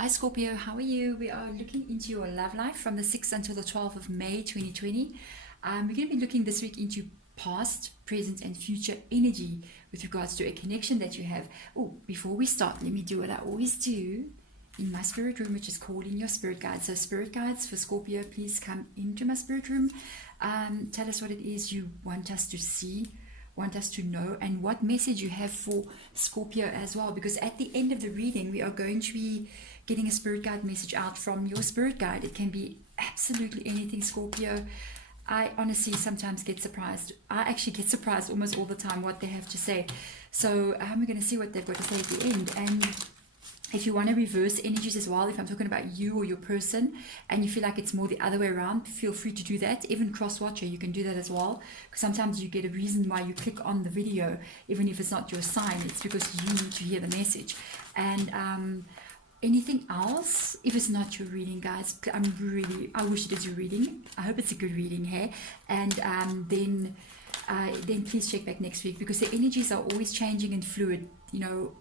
Hi Scorpio, how are you? We are looking into your love life from the 6th until the 12th of May 2020. We're going to be looking this week into past, present, and future energy with regards to a connection that you have. Oh, before we start, let me do what I always do in my spirit room, which is calling your spirit guides. So, spirit guides for Scorpio, please come into my spirit room. Tell us what it is you want us to see, want us to know, and what message you have for Scorpio as well, because at the end of the reading we are going to be getting a spirit guide message out from your spirit guide. It can be absolutely anything, Scorpio. I honestly sometimes get surprised. I actually get surprised almost all the time what they have to say. So we're going to see what they've got to say at the end. And if you want to reverse energies as well, if I'm talking about you or your person and you feel like it's more the other way around, feel free to do that. Even cross-watcher, you can do that as well, because sometimes you get a reason why you click on the video, even if it's not your sign. It's because you need to hear the message. And anything else, if it's not your reading, guys, I wish it is your reading. I hope it's a good reading, hey? And then please check back next week, because the energies are always changing and fluid. You know,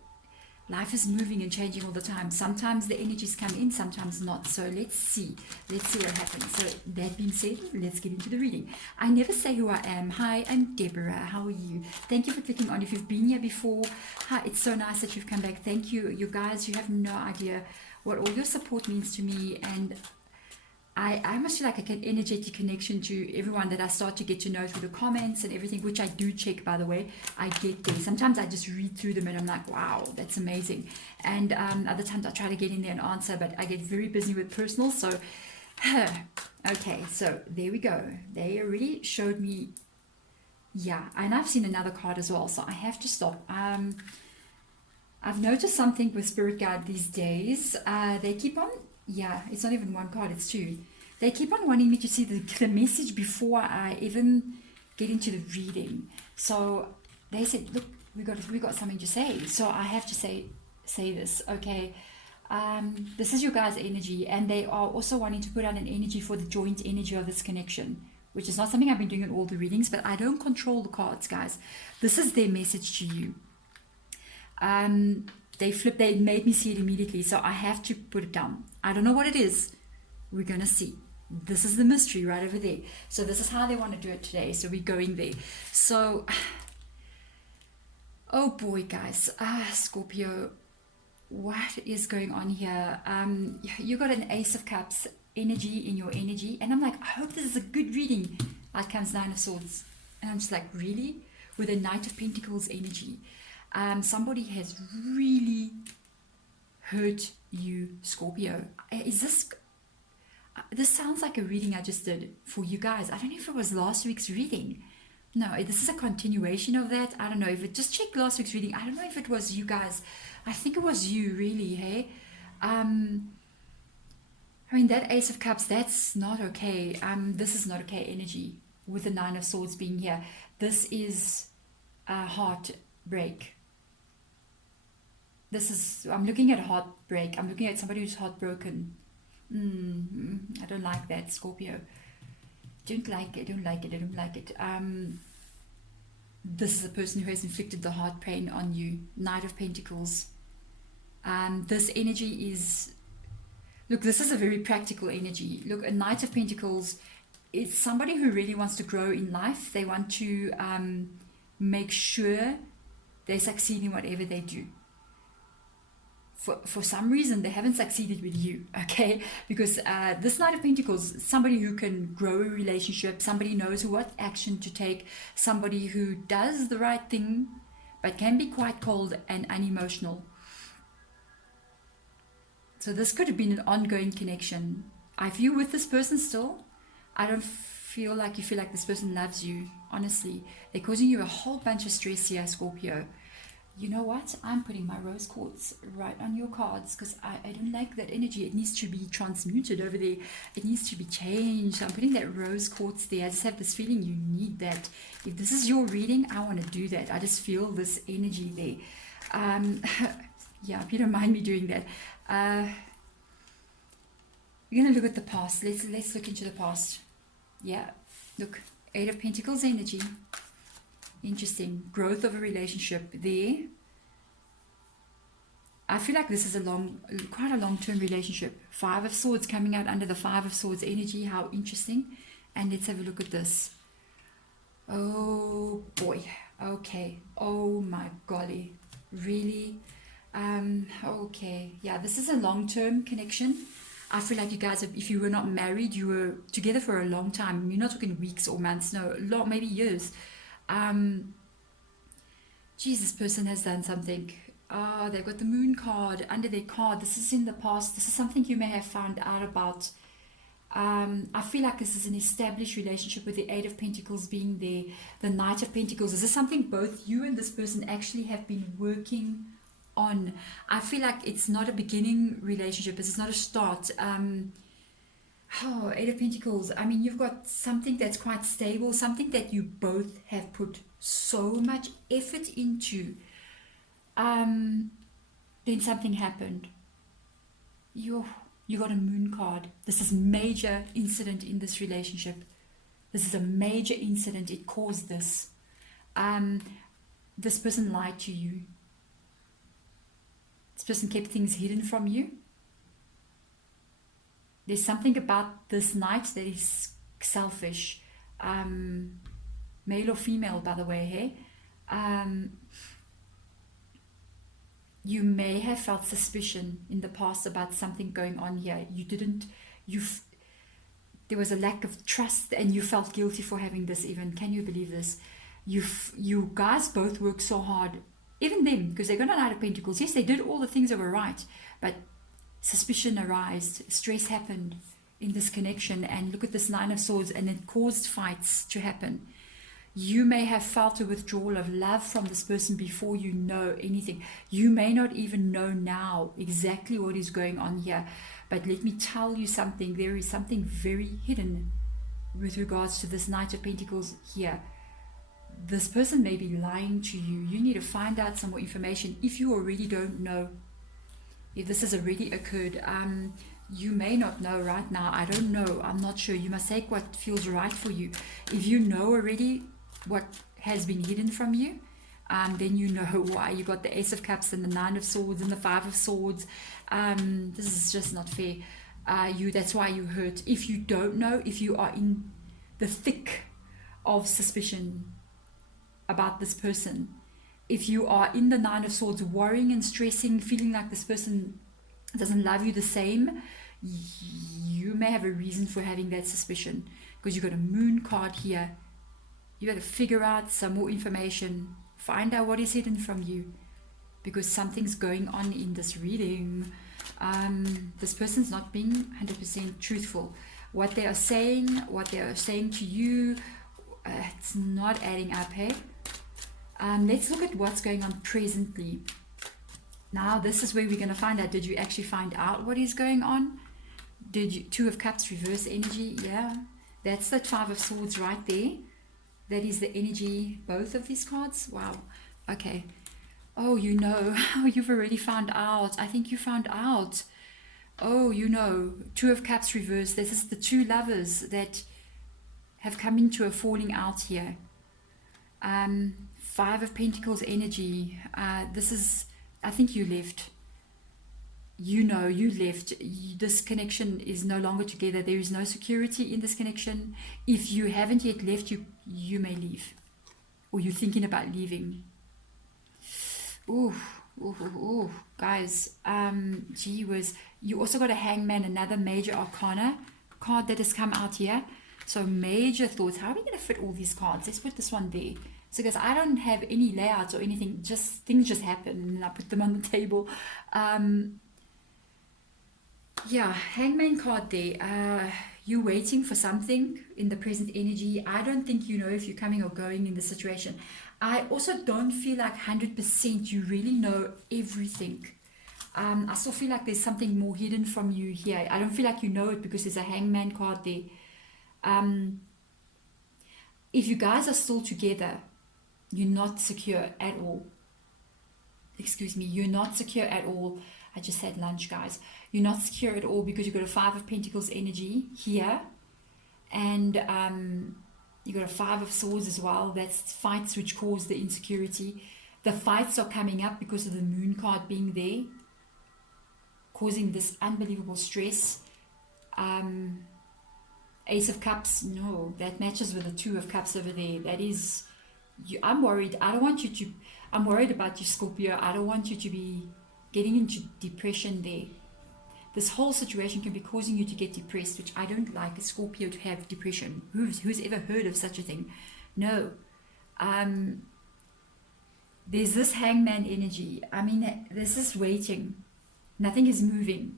life is moving and changing all the time. Sometimes the energies come in, sometimes not. So let's see what happens. So that being said, let's get into the reading. I never say who I am. Hi, I'm Deborah. How are you? Thank you for clicking on. If you've been here before, hi, it's so nice that you've come back. Thank you. You guys, you have no idea what all your support means to me. And I must feel like an energetic connection to everyone that I start to get to know through the comments and everything, which I do check, by the way. I get there. Sometimes I just read through them and I'm like, wow, that's amazing. And other times I try to get in there and answer, but I get very busy with personal. So, okay, so there we go. They already showed me, yeah, and I've seen another card as well, so I have to stop. I've noticed something with Spirit Guide these days. They keep on, yeah, it's not even one card, it's two. They keep on wanting me to see the message before I even get into the reading. So they said, look, we got something to say. So I have to say this, okay? This is your guys' energy, and they are also wanting to put out an energy for the joint energy of this connection, which is not something I've been doing in all the readings, but I don't control the cards, guys. This is their message to you. They made me see it immediately, so I have to put it down. I don't know what it is. We're gonna see. This is the mystery right over there. So this is how they want to do it today. So we're going there. So, oh boy, guys, Scorpio, what is going on here? You got an Ace of Cups energy in your energy, and I'm like, I hope this is a good reading. Out comes Nine of Swords, and I'm just like, really? With a Knight of Pentacles energy. Somebody has really hurt you, Scorpio. Is this sounds like a reading I just did for you guys. I don't know if it was last week's reading. No, this is a continuation of that. I don't know if it, just check last week's reading. I don't know if it was you guys. I think it was you, really, hey? I mean, that Ace of Cups, that's not okay. This is not okay energy with the Nine of Swords being here. This is a heartbreak. I'm looking at heartbreak. I'm looking at somebody who's heartbroken. I don't like that, Scorpio. Don't like it. This is a person who has inflicted the heart pain on you. Knight of Pentacles. This energy is... Look, this is a very practical energy. Look, a Knight of Pentacles is somebody who really wants to grow in life. They want to make sure they succeed in whatever they do. For some reason, they haven't succeeded with you, okay? Because this Knight of Pentacles, somebody who can grow a relationship, somebody knows what action to take, somebody who does the right thing, but can be quite cold and unemotional. So this could have been an ongoing connection. If you're with this person still, I don't feel like you feel like this person loves you, honestly. They're causing you a whole bunch of stress here, Scorpio. You know what? I'm putting my rose quartz right on your cards because I don't like that energy. It needs to be transmuted over there. It needs to be changed. I'm putting that rose quartz there. I just have this feeling you need that. If this is your reading, I want to do that. I just feel this energy there. Yeah, if you don't mind me doing that. We're going to look at the past. Let's look into the past. Yeah, look. Eight of Pentacles energy. Interesting. Growth of a relationship there. I feel like this is quite a long-term relationship. Five of Swords coming out under the Five of Swords energy. How interesting. And let's have a look at this. Oh boy. Okay. Oh my golly. Really? Okay. Yeah, this is a long-term connection. I feel like you guys, if you were not married, you were together for a long time. You're not talking weeks or months, no, maybe years. Geez, this person has done something. Oh, they've got the Moon card under their card. This is in the past. This is something you may have found out about. I feel like this is an established relationship with the Eight of Pentacles being there, the Knight of Pentacles. Is this something both you and this person actually have been working on? I feel like it's not a beginning relationship. This is not a start. Eight of Pentacles. I mean, you've got something that's quite stable, something that you both have put so much effort into. Then something happened. You got a Moon card. This is major incident in this relationship. This is a major incident. It caused this. This person lied to you. This person kept things hidden from you. There's something about this Knight that is selfish. Male or female, by the way, hey? You may have felt suspicion in the past about something going on here. There was a lack of trust and you felt guilty for having this even. Can you believe this? You guys both worked so hard. Even them, because they got a Knight of Pentacles. Yes, they did all the things that were right, but suspicion arose, stress happened in this connection, and look at this Nine of Swords, and it caused fights to happen. You may have felt a withdrawal of love from this person before you know anything. You may not even know now exactly what is going on here, but let me tell you something. There is something very hidden with regards to this Knight of Pentacles here. This person may be lying to you. You need to find out some more information if you already don't know. If this has already occurred, you may not know right now. I don't know. I'm not sure. You must take what feels right for you. If you know already what has been hidden from you, then you know why. You got the Ace of Cups and the Nine of Swords and the Five of Swords. This is just not fair. That's why you hurt. If you don't know, if you are in the thick of suspicion about this person, if you are in the Nine of Swords worrying and stressing, feeling like this person doesn't love you the same, you may have a reason for having that suspicion, because you got a Moon card here. You got to figure out some more information, find out what is hidden from you, because something's going on in this reading. This person's not being 100% truthful. What they are saying to you, it's not adding up, hey? Let's look at what's going on presently. Now, this is where we're going to find out, did you actually find out what is going on? Two of Cups, reverse energy, yeah. That's the Five of Swords right there. That is the energy, both of these cards. Wow, okay. Oh, you know, you've already found out. I think you found out. Oh, you know, Two of Cups, reverse. This is the two lovers that have come into a falling out here. Five of Pentacles energy. This is, I think you left. You know, you left. This connection is no longer together. There is no security in this connection. If you haven't yet left, you may leave. Or you're thinking about leaving. Ooh, guys. Gee whiz. You also got a Hangman, another major arcana card that has come out here. So major thoughts. How are we going to fit all these cards? Let's put this one there. So guys, I don't have any layouts or anything. Just things just happen and I put them on the table. Yeah, Hangman card there. You're waiting for something in the present energy. I don't think you know if you're coming or going in the situation. I also don't feel like 100% you really know everything. I still feel like there's something more hidden from you here. I don't feel like you know it because there's a Hangman card there. If you guys are still together, you're not secure at all. Excuse me, you're not secure at all. I just had lunch, guys. You're not secure at all because you've got a Five of Pentacles energy here. And you got a Five of Swords as well. That's fights which cause the insecurity. The fights are coming up because of the Moon card being there. causing this unbelievable stress. Ace of Cups, no, that matches with the Two of Cups over there. That is, I'm worried. I'm worried about you, Scorpio. I don't want you to be getting into depression there. This whole situation can be causing you to get depressed, which I don't like a Scorpio to have depression. Who's ever heard of such a thing? No. There's this hangman energy. I mean, this is waiting. Nothing is moving.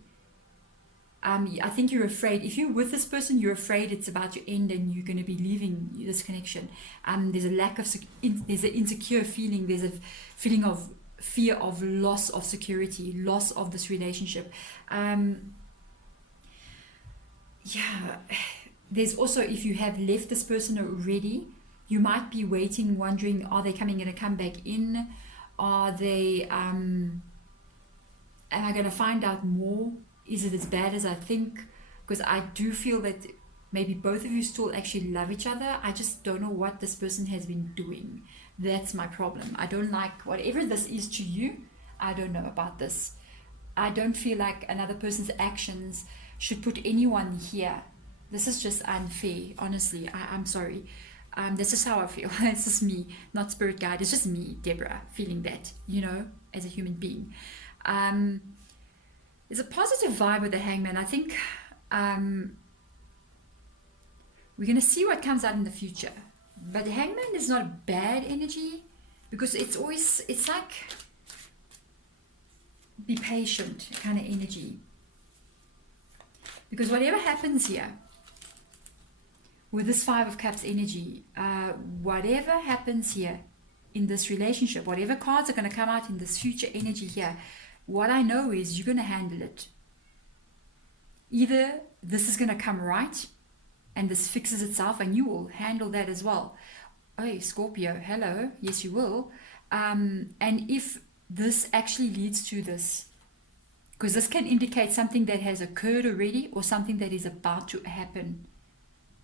I think you're afraid. If you're with this person, you're afraid it's about to end and you're going to be leaving this connection. There's a lack of, there's an insecure feeling. There's a feeling of fear of loss of security, loss of this relationship. There's also, if you have left this person already, you might be waiting, wondering, are they going to come back in? Are they, am I going to find out more? Is it as bad as I think? Because I do feel that maybe both of you still actually love each other. I just don't know what this person has been doing. That's my problem. I don't like whatever this is to you. I don't know about this. I don't feel like another person's actions should put anyone here. This is just unfair, honestly. I'm sorry. This is how I feel. It's just me, not spirit guide. It's just me, Deborah, feeling that, as a human being. There's a positive vibe with the hangman. I think we're going to see what comes out in the future. But the hangman is not a bad energy, because it's like be patient kind of energy. Because whatever happens here, with this Five of Cups energy, whatever happens here in this relationship, whatever cards are going to come out in this future energy here, what I know is you're going to handle it. Either this is going to come right and this fixes itself and you will handle that as well. Oh, Scorpio, hello. Yes, you will. And if this actually leads to this, because this can indicate something that has occurred already or something that is about to happen.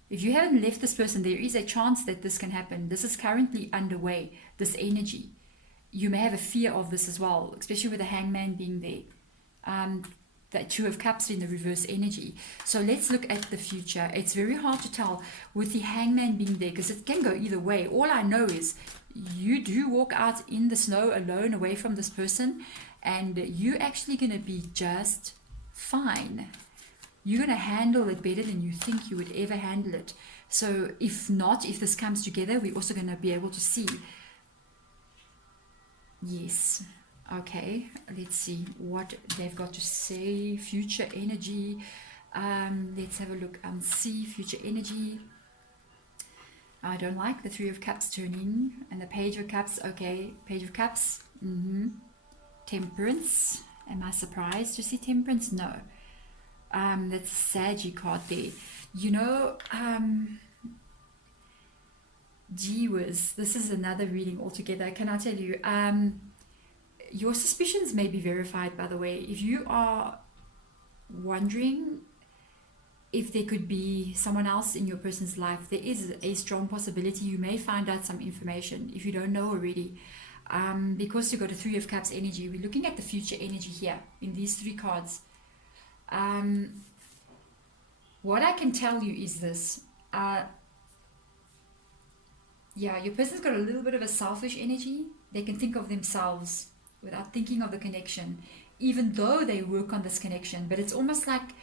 If you haven't left this person, there is a chance that this can happen. This is currently underway, this energy. You may have a fear of this as well, especially with the hangman being there. That Two of Cups in the reverse energy. So let's look at the future. It's very hard to tell with the hangman being there, because it can go either way. All I know is you do walk out in the snow alone away from this person, and you're actually going to be just fine. You're going to handle it better than you think you would ever handle it. So if not, if this comes together, we're also going to be able to see. Yes. Okay, let's see what they've got to say. Future energy. Let's have a look and see future energy. I don't like the Three of Cups turning and the Page of Cups. Okay, Page of Cups. Temperance. Am I surprised to see Temperance? No. That's a Saggy card there. Gee whiz, this is another reading altogether. Can I tell you? Your suspicions may be verified, by the way. If you are wondering if there could be someone else in your person's life, there is a strong possibility you may find out some information if you don't know already. Because you've got a Three of Cups energy, we're looking at the future energy here in these three cards. What I can tell you is this. Your person's got a little bit of a selfish energy. They can think of themselves without thinking of the connection, even though they work on this connection. But it's almost like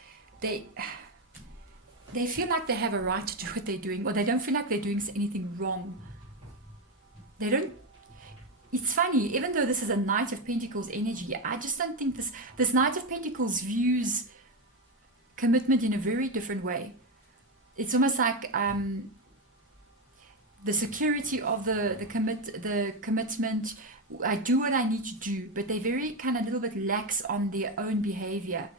they feel like they have a right to do what they're doing, or they don't feel like they're doing anything wrong. They don't. It's funny, even though this is a Knight of Pentacles energy, I just don't think this Knight of Pentacles views commitment in a very different way. It's almost like the security of the commitment. I do what I need to do, but they're very kind of a little bit lax on their own behavior.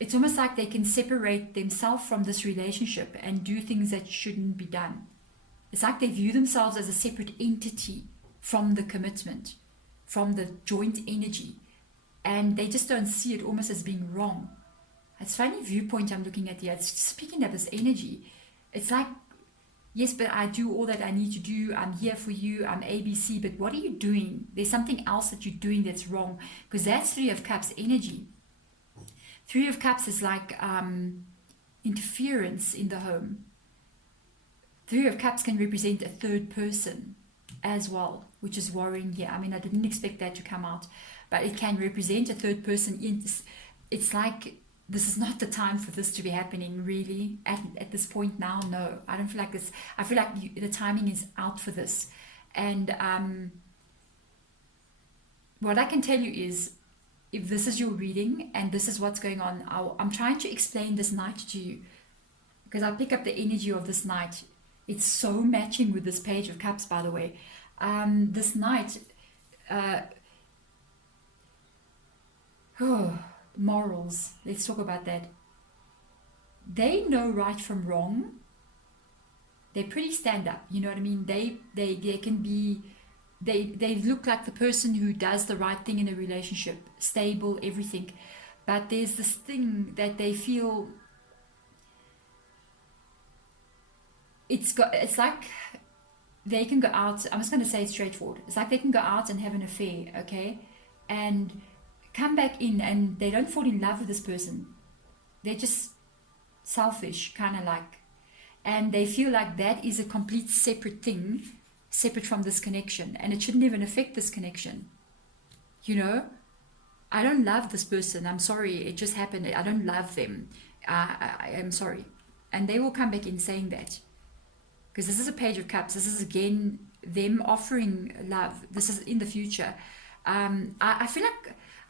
It's almost like they can separate themselves from this relationship and do things that shouldn't be done. It's like they view themselves as a separate entity from the commitment, from the joint energy, and they just don't see it almost as being wrong. It's a funny viewpoint I'm looking at here. It's speaking of this energy. It's like, yes, but I do all that I need to do. I'm here for you. I'm ABC. But what are you doing? There's something else that you're doing that's wrong. Because that's Three of Cups energy. Three of Cups is like interference in the home. Three of Cups can represent a third person as well, which is worrying here. I mean, I didn't expect that to come out, but it can represent a third person. It's like this is not the time for this to be happening, really. At this point now, no, I don't feel like this. I feel like the timing is out for this. And what I can tell you is, if this is your reading and this is what's going on, I'm trying to explain this night to you, because I pick up the energy of this night. It's so matching with this Page of Cups, by the way. This night, morals. Let's talk about that. They know right from wrong. They're pretty stand up. You know what I mean? They can be. They look like the person who does the right thing in a relationship, stable, everything. But there's this thing that they feel. It's like they can go out. I'm just going to say it straightforward. It's like they can go out and have an affair, okay, and come back in, and they don't fall in love with this person. They're just selfish, kind of like, and they feel like that is a complete separate thing, separate from this connection, and it shouldn't even affect this connection. You know, I don't love this person. I'm sorry, it just happened. I don't love them. I am sorry, and they will come back in saying that. Because this is a Page of Cups. This is again them offering love. This is in the future. I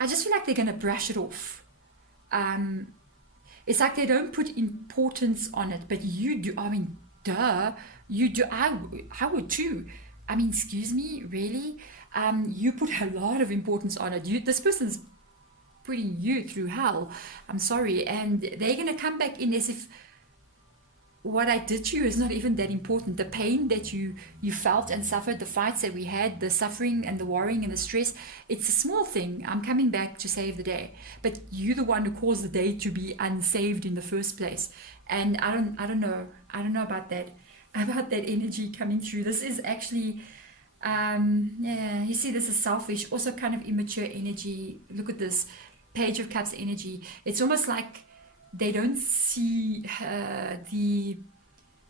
just feel like they're going to brush it off. It's like they don't put importance on it, but you do. I mean, duh, you do. I would too. I mean, excuse me, really? You put a lot of importance on it. This person's putting you through hell. I'm sorry, and they're going to come back in as if what I did to you is not even that important. The pain that you felt and suffered, the fights that we had, the suffering and the worrying and the stress, it's a small thing. I'm coming back to save the day. But you're the one who caused the day to be unsaved in the first place. And I don't know about that energy coming through. This is actually, you see, this is selfish, also kind of immature energy. Look at this Page of Cups energy. It's almost like they don't see I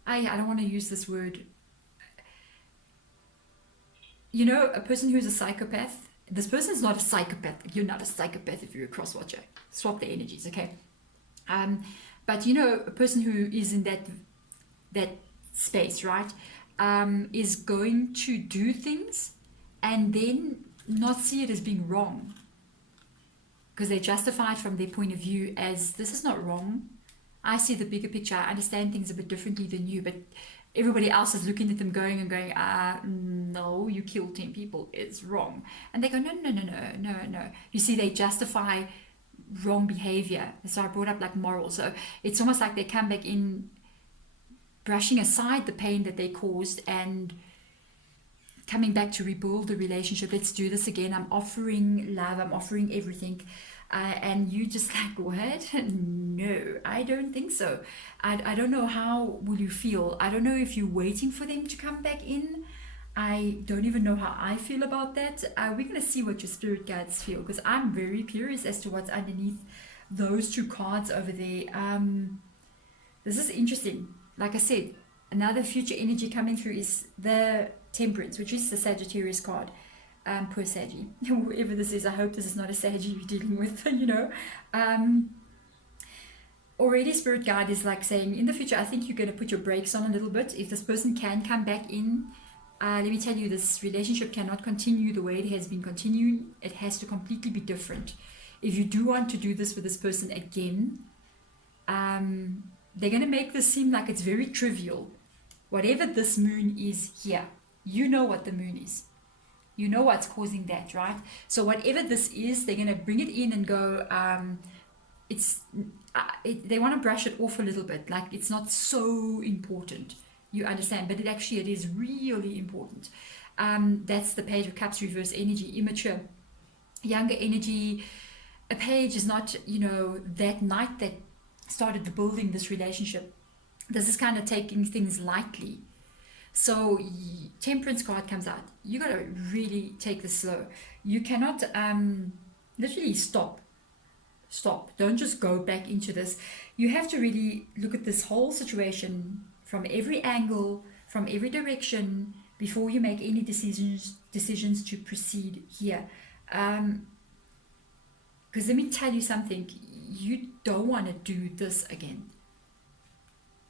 don't want to use this word. You know, a person who's a psychopath, this person is not a psychopath. You're not a psychopath if you're a cross watcher. Swap the energies, okay? But you know, a person who is in that space, right, is going to do things and then not see it as being wrong, because they justify it from their point of view as, this is not wrong. I see the bigger picture. I understand things a bit differently than you, but everybody else is looking at them going, no, you killed 10 people. It's wrong. And they go, no. You see, they justify wrong behavior. So I brought up like moral. So it's almost like they come back in, brushing aside the pain that they caused and coming back to rebuild the relationship. Let's do this again. I'm offering love. I'm offering everything. And you just like, what? No, I don't think so. I don't know how will you feel. I don't know if you're waiting for them to come back in. I don't even know how I feel about that. We're going to see what your spirit guides feel, because I'm very curious as to what's underneath those two cards over there. This is interesting. Like I said, another future energy coming through is the Temperance, which is the Sagittarius card. Poor Saggy, whoever this is, I hope this is not a Saggy you're dealing with, you know. Already Spirit Guide is like saying, in the future, I think you're going to put your brakes on a little bit. If this person can come back in, let me tell you, this relationship cannot continue the way it has been continuing. It has to completely be different. If you do want to do this with this person again, they're going to make this seem like it's very trivial. Whatever this moon is here, you know what the moon is. You know what's causing that, right? So whatever this is, they're going to bring it in and go, they want to brush it off a little bit. Like, it's not so important. You understand? But it is really important. That's the Page of Cups reverse energy, immature, younger energy. A page is not, that knight that started the building this relationship. This is kind of taking things lightly. So Temperance card comes out. You got to really take this slow. You cannot literally stop Stop. Don't just go back into this. You have to really look at this whole situation from every angle, from every direction, before you make any decisions to proceed here. Because let me tell you something, you don't want to do this again,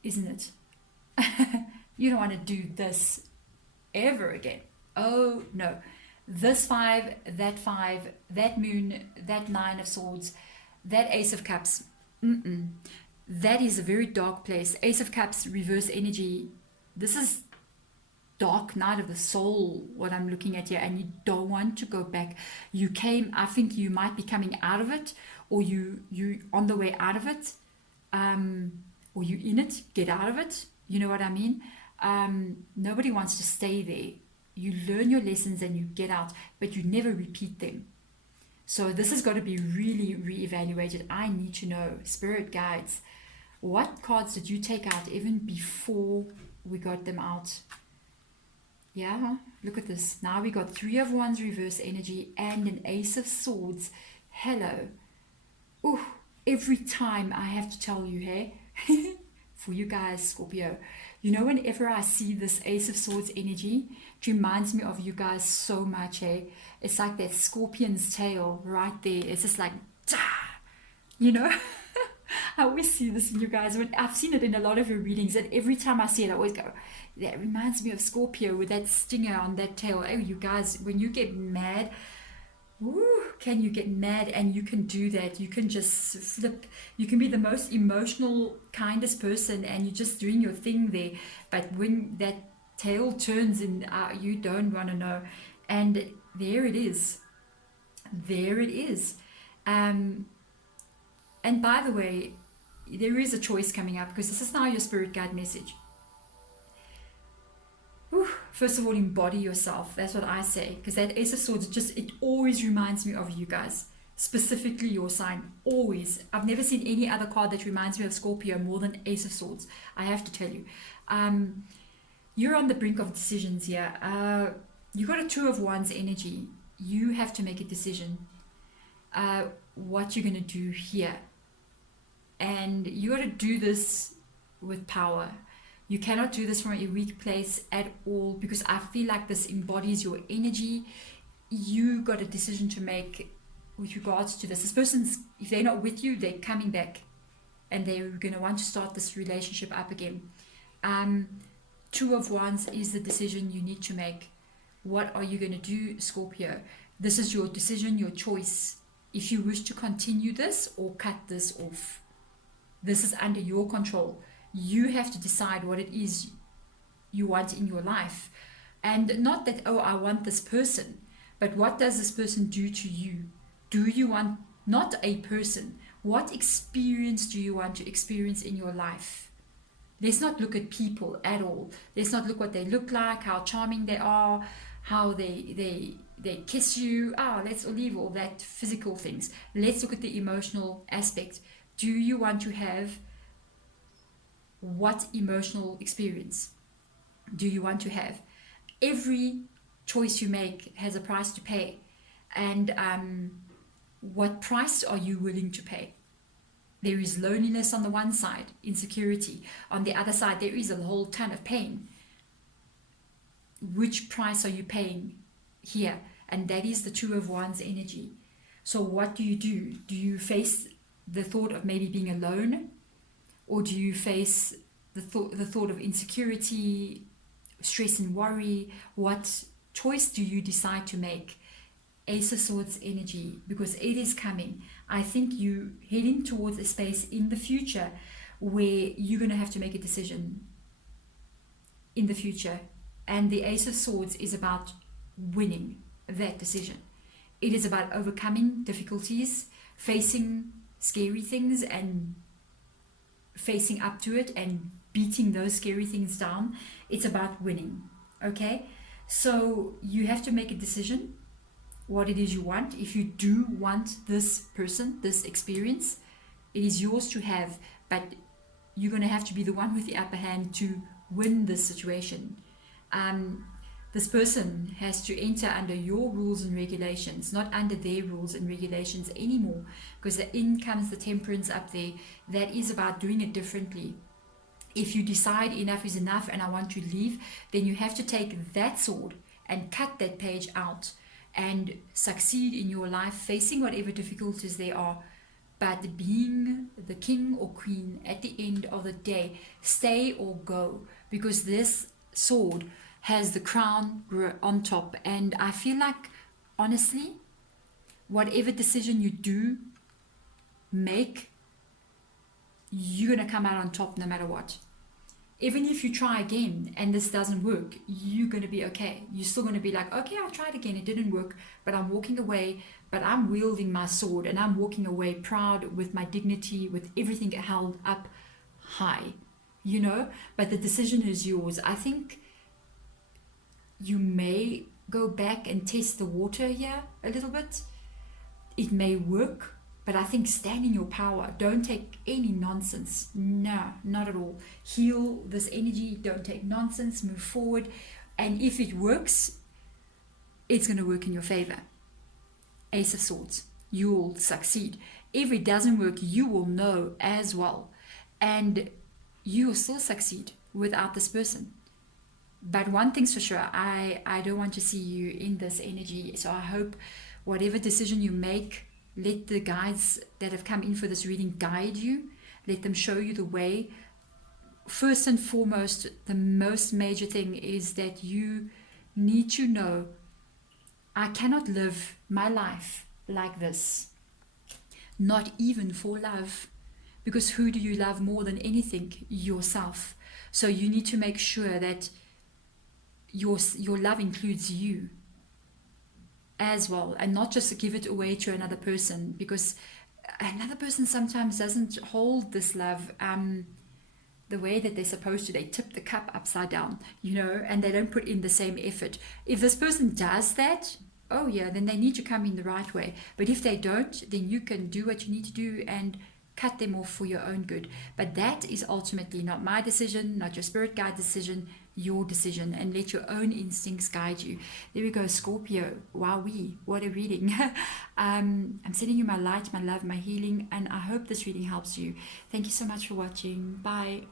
isn't it? You don't want to do this ever again. Oh no. This five, that moon, that 9 of swords, that Ace of Cups. That is a very dark place. Ace of Cups, reverse energy. This is dark night of the soul, what I'm looking at here, and you don't want to go back. You came, I think you might be coming out of it, or you on the way out of it, or you in it, get out of it. You know what I mean? Nobody wants to stay there. You learn your lessons and you get out, but you never repeat them. So this has got to be really reevaluated. I need to know, spirit guides, what cards did you take out even before we got them out? Yeah, look at this. Now we got 3 of Wands reverse energy and an Ace of Swords. Hello. Ooh, every time I have to tell you, hey, for you guys, Scorpio, you know, whenever I see this Ace of Swords energy, it reminds me of you guys so much, hey. It's like that scorpion's tail right there. It's just like, you know. I always see this in you guys. I've seen it in a lot of your readings, and every time I see it, I always go, that reminds me of Scorpio with that stinger on that tail. Oh, you guys, when you get mad, woo, can you get mad? And you can do that. You can just flip. You can be the most emotional, kindest person, and you're just doing your thing there. But when that tail turns in, you don't want to know. And there it is. There it is. And by the way, there is a choice coming up, because this is now your spirit guide message. Whew. First of all, embody yourself. That's what I say, because that Ace of Swords, it always reminds me of you guys, specifically your sign. Always. I've never seen any other card that reminds me of Scorpio more than Ace of Swords. I have to tell you. You're on the brink of decisions here. You got a 2 of Wands energy. You have to make a decision. What you're going to do here. And you got to do this with power. You cannot do this from a weak place at all, because I feel like this embodies your energy. You got a decision to make with regards to this. This person's, if they're not with you, they're coming back, and they're going to want to start this relationship up again. 2 of Wands is the decision you need to make. What are you going to do, Scorpio? This is your decision, your choice. If you wish to continue this or cut this off, this is under your control. You have to decide what it is you want in your life. And not that, oh, I want this person, but what does this person do to you? Do you want not a person? What experience do you want to experience in your life? Let's not look at people at all. Let's not look what they look like, how charming they are, how they kiss you. Let's leave all that physical things. Let's look at the emotional aspect. Do you want to have what emotional experience do you want to have? Every choice you make has a price to pay. And what price are you willing to pay? There is loneliness on the one side, insecurity. On the other side, there is a whole ton of pain. Which price are you paying here? And that is the 2 of Wands energy. So what do? Do you face the thought of maybe being alone? Or do you face the thought of insecurity, stress and worry? What choice do you decide to make? Ace of Swords energy, because it is coming. I think you heading towards a space in the future where you're going to have to make a decision in the future. And the Ace of Swords is about winning that decision. It is about overcoming difficulties, facing scary things and facing up to it and beating those scary things down. It's about winning. Okay? So you have to make a decision what it is you want. If you do want this person, this experience, it is yours to have, but you're going to have to be the one with the upper hand to win this situation. This person has to enter under your rules and regulations, not under their rules and regulations anymore, because the in comes the temperance up there. That is about doing it differently. If you decide enough is enough and I want to leave, then you have to take that sword and cut that page out and succeed in your life, facing whatever difficulties there are, but being the king or queen at the end of the day. Stay or go, because this sword has the crown on top. And I feel like, honestly, whatever decision you do make, you're going to come out on top no matter what. Even if you try again and this doesn't work, you're going to be okay. You're still going to be like, okay, I tried again, it didn't work, but I'm walking away, but I'm wielding my sword and I'm walking away proud with my dignity, with everything held up high, you know, but the decision is yours. I think you may go back and test the water here a little bit. It may work, but I think stand in your power. Don't take any nonsense. No, not at all. Heal this energy. Don't take nonsense. Move forward. And if it works, it's going to work in your favor. Ace of Swords. You'll succeed. If it doesn't work, you will know as well. And you will still succeed without this person. But one thing's for sure, I don't want to see you in this energy. So I hope whatever decision you make, let the guides that have come in for this reading guide you. Let them show you the way. First and foremost, the most major thing is that you need to know, I cannot live my life like this. Not even for love. Because who do you love more than anything? Yourself. So you need to make sure that your love includes you as well, and not just give it away to another person, because another person sometimes doesn't hold this love the way that they're supposed to. They tip the cup upside down, you know, and they don't put in the same effort. If this person does that, oh yeah, then they need to come in the right way. But if they don't, then you can do what you need to do and cut them off for your own good. But that is ultimately not my decision, not your spirit guide decision, your decision, and let your own instincts guide you. There we go, Scorpio. Wowee, what a reading. I'm sending you my light, my love, my healing, and I hope this reading helps you. Thank you so much for watching. Bye.